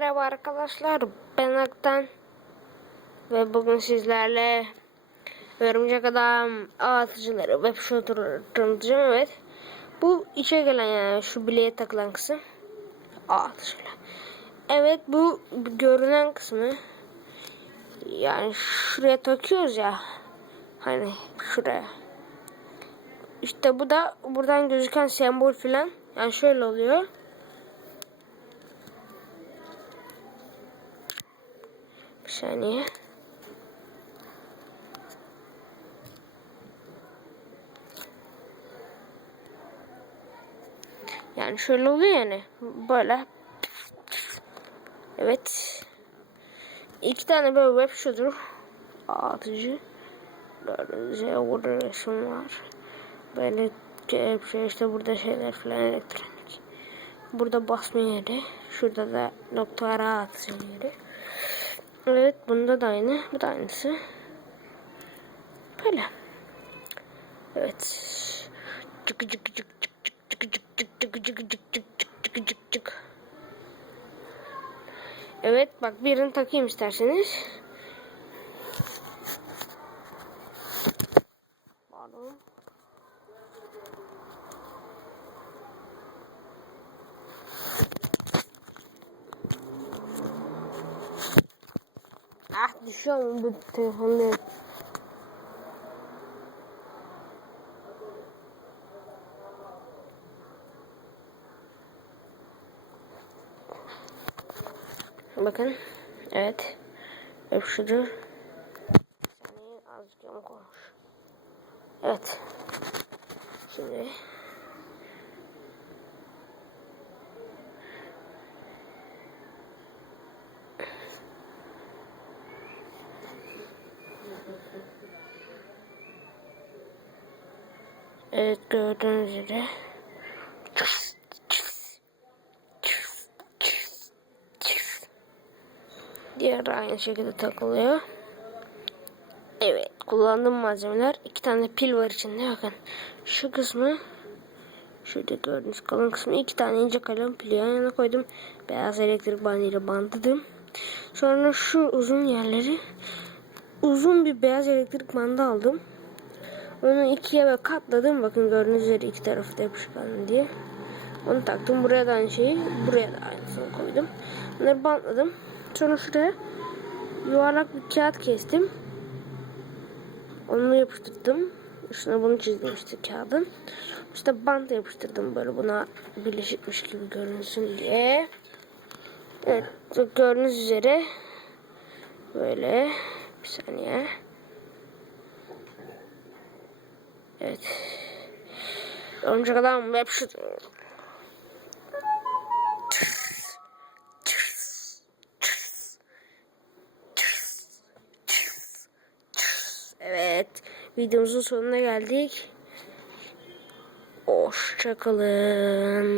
Merhaba arkadaşlar ben Aktan ve bugün sizlerle Örümcek Adam atıcıları web shooter'ları tanıtacağım evet. Bu içe gelen yani şu bileğe takılan kısım ağ atıcıları. Evet bu görünen kısmı yani şuraya takıyoruz ya hani şuraya. İşte bu da buradan gözüken sembol filan yani şöyle oluyor. Saniye. Yani şöyle oluyor yani. Böyle. Evet. İki tane böyle web shooter atıcı. Gördüğünüz gibi burada resim var. Böyle şey işte burada şeyler falan elektronik. Burada basma yeri. Şurada da nokta ara atıcı yeri. Evet bunda da aynı. Bu da aynısı. Böyle. Evet. Çık çık çık çık çık çık çık çık çık çık çık çık çık. Evet bak birini takayım isterseniz. Ah düşüyor bu telefonda. Bakın. Evet. Öpüşüdür. Saniye azıcık yamuk olmuş. Evet. Şimdi Evet gördüğünüz üzere. Diğer aynı şekilde takılıyor. Evet kullandığım malzemeler iki tane pil var içinde bakın. Şu kısmı şurada gördüğünüz kalın kısmı iki tane ince kalem pili yan yana koydum. Beyaz elektrik bandıyla bandladım. Sonra şu uzun yerleri uzun bir beyaz elektrik bandı aldım. Onu ikiye ve katladım. Bakın gördüğünüz üzere iki tarafı da yapışkan diye. Onu taktım. Buraya da aynı şeyi, buraya da aynısını koydum. Bunları bantladım. Sonra şuraya yuvarlak bir kağıt kestim. Onu yapıştırdım. Üstüne bunu çizdim işte kağıdın. İşte bant yapıştırdım böyle buna birleşikmiş gibi görünsün diye. Evet gördüğünüz üzere böyle bir saniye. Evet. Örümcek adam web shooter. Evet. Videomuzun sonuna geldik. Hoşçakalın.